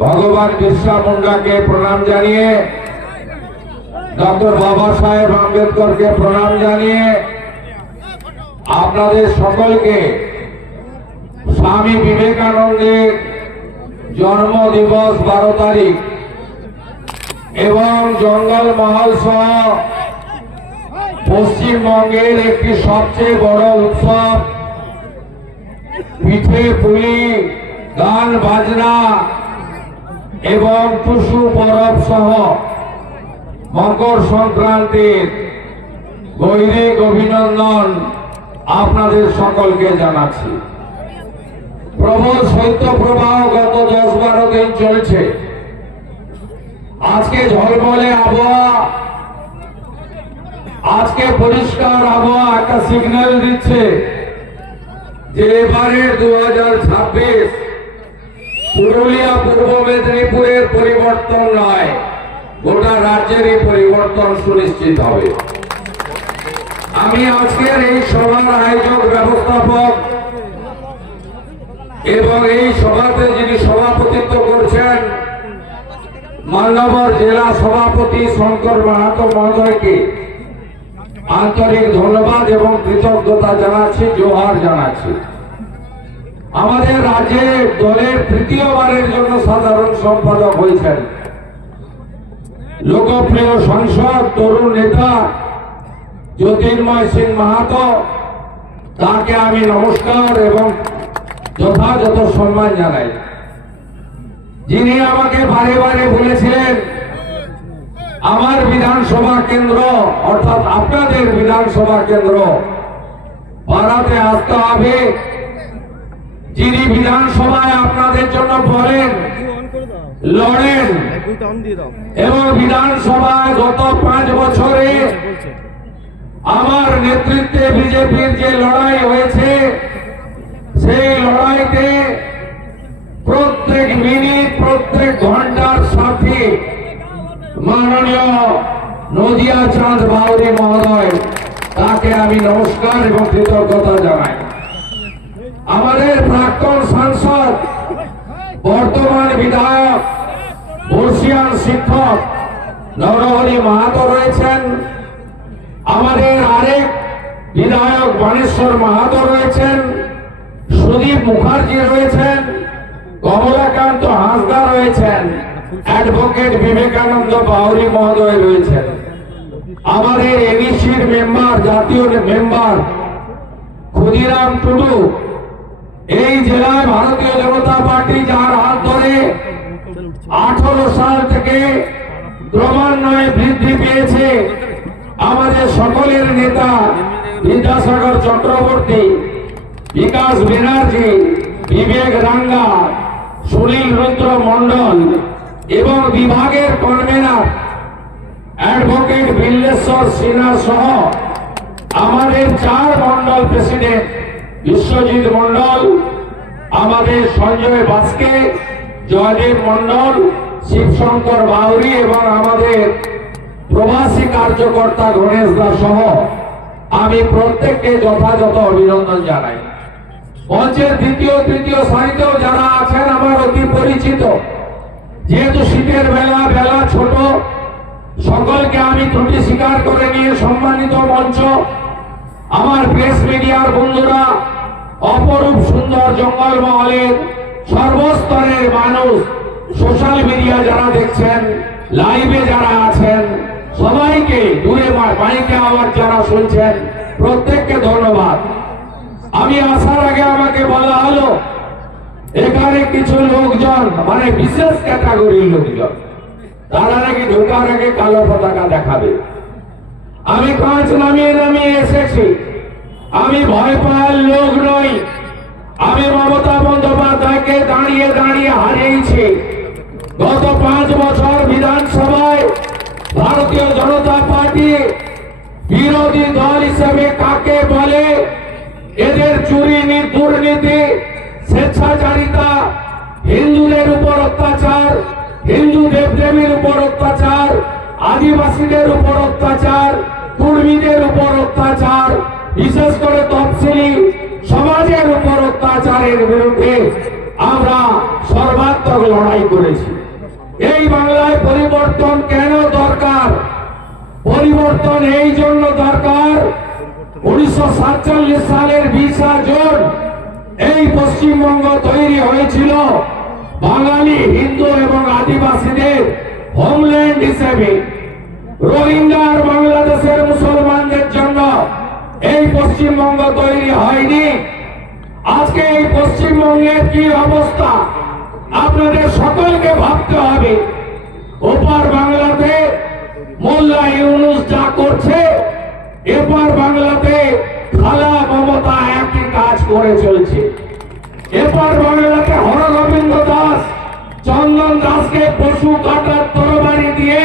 ভগবান বিরসা মুন্ডাকে প্রণাম জানিয়ে, ডক্টর বাবা সাহেব আম্বেদকরকে প্রণাম জানিয়ে আপনাদের সকলকে স্বামী বিবেকানন্দের জন্মদিবস 12 তারিখ এবং জঙ্গল মহল সহ পশ্চিমবঙ্গের একটি সবচেয়ে বড় উৎসব পিঠে পুলি, গান বাজনা এবং টুসু পরব সহ মকর সংক্রান্তির গৈরিক অভিনন্দন আপনাদের সকলকে জানাচ্ছি। প্রবল শৈত্যপ্রবাহ গত 10-12 দিন চলছে। আজকে ঝলমলে আবহাওয়া, আজকে পরিষ্কার আবহাওয়া একটা সিগন্যাল দিচ্ছে যে এবারের 2026 পুরুলিয়া পূর্ব মেদিনীপুরের পরিবর্তন নয়, গোটা রাজ্যেরই পরিবর্তন সুনিশ্চিত হবে। আমি আজকের এই সভার আয়োজক ব্যবস্থাপক এবং এই সভাতে যিনি সভাপতিত্ব করছেন মান্যবর জেলা সভাপতি শঙ্কর মাহাতো মহোদয়কে আন্তরিক ধন্যবাদ এবং কৃতজ্ঞতা জানাচ্ছি, জোহার জানাচ্ছি। আমাদের রাজ্যে দলের তৃতীয়বারের জন্য সাধারণ সম্পাদক হয়েছেন লোকপ্রিয় সাংসদ তরুণ নেতা জ্যোতির্ময় সিং মাহাতো। তাকে আমি নমস্কার এবং যথাযথ সম্মান জানাই। যিনি আমাকে বারে বারে বলেছিলেন আমার বিধানসভা কেন্দ্র অর্থাৎ আপনাদের বিধানসভা কেন্দ্র পাড়াতে আসতে হবে, যিনি বিধানসভায় আপনাদের জন্য বলেন, লড়েন এবং বিধানসভায় গত 5 বছরে আমার নেতৃত্বে বিজেপির যে লড়াই হয়েছে সেই লড়াইতে প্রত্যেক মিনিট প্রত্যেক ঘন্টার সাথে মাননীয় নদিয়া চাঁদ বাউরি মহোদয়, তাকে আমি নমস্কার এবং কৃতজ্ঞতা জানাই। আমাদের প্রাক্তন সাংসদ বর্তমান বিধায়ক বর্ষিয়ান শিক্ষক নরহরি মাহাতো রয়েছেন, আমাদের আরেক বিধায়ক বানেশ্বর মাহাতো রয়েছেন, সুদীপ মুখার্জি রয়েছেন, কমলাকান্ত হাঁসদা রয়েছেন, অ্যাডভোকেট বিবেকানন্দ বাউরি মহোদয় রয়েছেন, আমাদের এনইসির মেম্বার জাতীয় মেম্বার ক্ষুদিরাম টুডু, এই জেলায় ভারতীয় জনতা পার্টি যার হাত ধরে 18 সাল থেকে ক্রমান্বয়ে বৃদ্ধি পেয়েছে, আমাদের সকলের নেতা বিদ্যাসাগর চক্রবর্তী, বিকাশ ব্যানার্জি, বিবেক রাঙ্গা, সুনীল রুদ্র মন্ডল এবং বিভাগের কনভেনার অ্যাডভোকেট বিল্লেশ্বর সিনহা সহ আমাদের 4 মন্ডল প্রেসিডেন্ট বিশ্বজিৎ মন্ডল, আমাদের সঞ্জয় বাস্কে, জয়দেব মন্ডল, শিবশঙ্কর বাউরি এবং আমাদের প্রবাসী কার্যকর্তা গণেশ দাস সহ আমি প্রত্যেককে যথাযথ অভিনন্দন জানাই। মঞ্চের দ্বিতীয় তৃতীয় সারিতেও যারা আছেন আমার অতি পরিচিত, যেহেতু শীতের বেলা ছোট, সকলকে আমি ত্রুটি স্বীকার করে নিয়ে সম্মানিত মঞ্চ, আমার প্রেস মিডিয়ার বন্ধুরা, অপরূপ সুন্দর জঙ্গল মহলের সর্বস্তরের মানুষ, সোশ্যাল মিডিয়া যারা দেখছেন, লাইভে যারা আছেন, সবাইকে দূরে মাইকে আওয়াজ যারা শুনছেন, প্রত্যেককে ধন্যবাদ। আমি আসার আগে আমাকে বলা হলো এখানে কিছু লোকজন মানে বিশেষ ক্যাটাগরির লোকজন তারা নাকি ঢোকার আগে কালো পতাকা দেখাবে। আমি কাঁচ নামিয়ে নামিয়ে এসেছি, আমি ভয় পাওয়ার লোক নই। আমি মমতা বন্দ্যোপাধ্যায়কে দাঁড়িয়ে দাঁড়িয়ে হারিয়েছি। গত 5 বছর বিধানসভায় ভারতীয় জনতা পার্টি বিরোধী দল হিসেবে কাকে বলে, এদের চুরি, দুর্নীতি, স্বেচ্ছাচারিতা, হিন্দুদের উপর অত্যাচার, হিন্দু দেবদেবীর উপর অত্যাচার, আদিবাসীদের উপর অত্যাচার, কুর্মীদের উপর অত্যাচার, বিশেষ করে তফসিলি সমাজের উপর অত্যাচারের বিরুদ্ধে আমরা সর্বাত্মক নিরর্থক লড়াই করেছি। এই বাংলায় পরিবর্তন কেন দরকার? পরিবর্তন এই জন্য দরকার, 1947 সালের 20 জুন এই পশ্চিমবঙ্গ তৈরি হয়েছিল বাঙালি, হিন্দু এবং আদিবাসীদের হোমল্যান্ড হিসেবে। রোহিঙ্গার বাংলাদেশের মুসলমানদের জন্য এই পশ্চিমবঙ্গ তৈরি হয়নি। আজকে এই পশ্চিমবঙ্গের কি অবস্থা আপনাদের সকলকে ভাবতে হবে। ওপার বাংলাতে মোল্লা ইউনুস যা করছে, এপার বাংলাতে খালা মমতা একই কাজ করে চলছে। এপার বাংলাতে হরগোবিন্দ দাস চন্দন দাসকে পশু কাটার তরবারি দিয়ে